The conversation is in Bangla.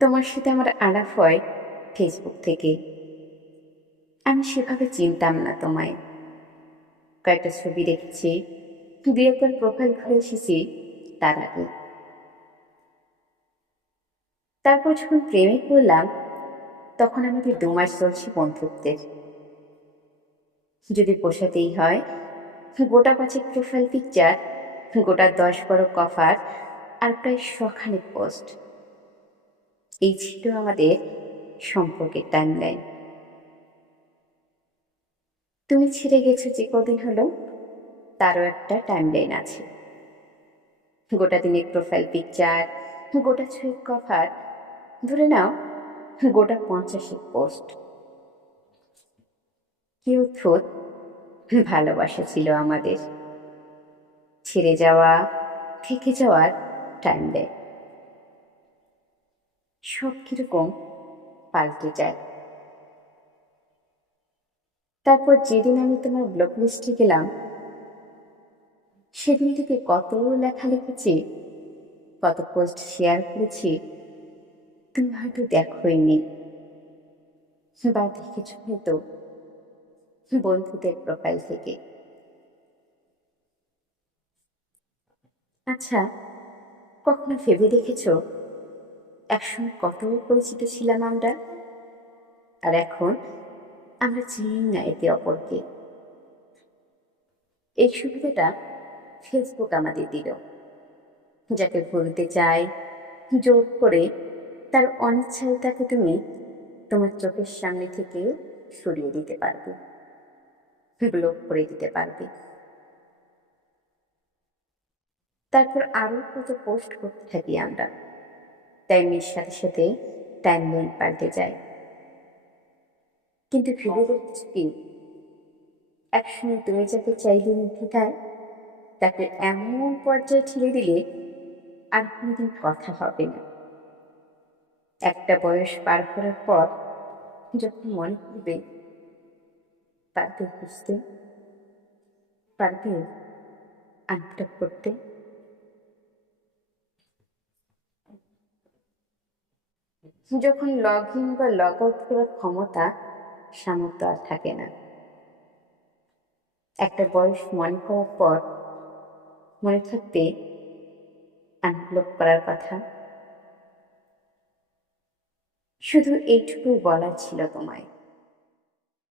তোমার সাথে আমার আলাপ হয় ফেসবুক থেকে। আমি সেভাবে চিনতাম না তোমায়। কয়েকটা ছবি রেখেছি, দু একবার প্রোফাইল খুলে এসেছি তার আগে। তারপর যখন প্রেমে পড়লাম, তখন আমাদের 2 মাস চলছে বন্ধুত্বের। যদি পোষাতেই হয়, গোটা 5 প্রোফাইল পিকচার, গোটা 10 বড় কভার, আর প্রায় শখানেক পোস্ট। এই ছিল আমাদের সম্পর্কের টাইমলাইন। তুমি ছেড়ে গেছো যে কদিন হলো, তারও একটা টাইমলাইন আছে। গোটা দিনের প্রোফাইল পিকচার, গোটা 6 কভার, ধরে নাও গোটা 50 পোস্ট। কি অদ্ভুত ভালোবাসা ছিল আমাদের। ছেড়ে যাওয়া, থেকে যাওয়ার টাইমলাইন সব কিরকম পাল্টে যায়। তারপর যেদিন আমি তোমার ব্লক লিস্টে গেলাম, সেদিন থেকে কত লেখা লিখেছি, কত পোস্ট শেয়ার করেছি, তুমি হয়তো দেখোইনি, বা দেখেছ হয়তো বন্ধুদের প্রোফাইল থেকে। আচ্ছা, কখনো ভেবে দেখেছো একসময় কত পরিচিত ছিলাম আমরা, আর এখন আমরা চিনি না একে অপরকে। এই সুবিধাটা ফেসবুক আমাদের দিল। যাকে ভুলতে চাই জোর করে, তার অনিচ্ছায় তাকে তুমি তোমার চোখের সামনে থেকে সরিয়ে দিতে পারবে, ব্লক করে দিতে পারবে। তারপর আরো কত পোস্ট করতে থাকি আমরা। টাইমের সাথে সাথে টাইমলাইন পাল্টে যায়। কিন্তু ভেবে দেখছো কি, একসময় তুমি যাকে চাইলে নির্দ্বিধায়, তাকে এমন পর্যায়ে ঠেলে দিলে আর কোনোদিন কথা হবে না। একটা বয়স পার করার পর যখন মনে করবে, পারবে বুঝতে, পারবে আনব্লক করতে। যখন লগ ইন বা লগ আউট করার ক্ষমতা, সামর্থ্য আর থাকে না। একটা বয়স মনে করার পর মনে থাকবে আনব্লক করার কথা। শুধু এইটুকুই বলার ছিল তোমায়।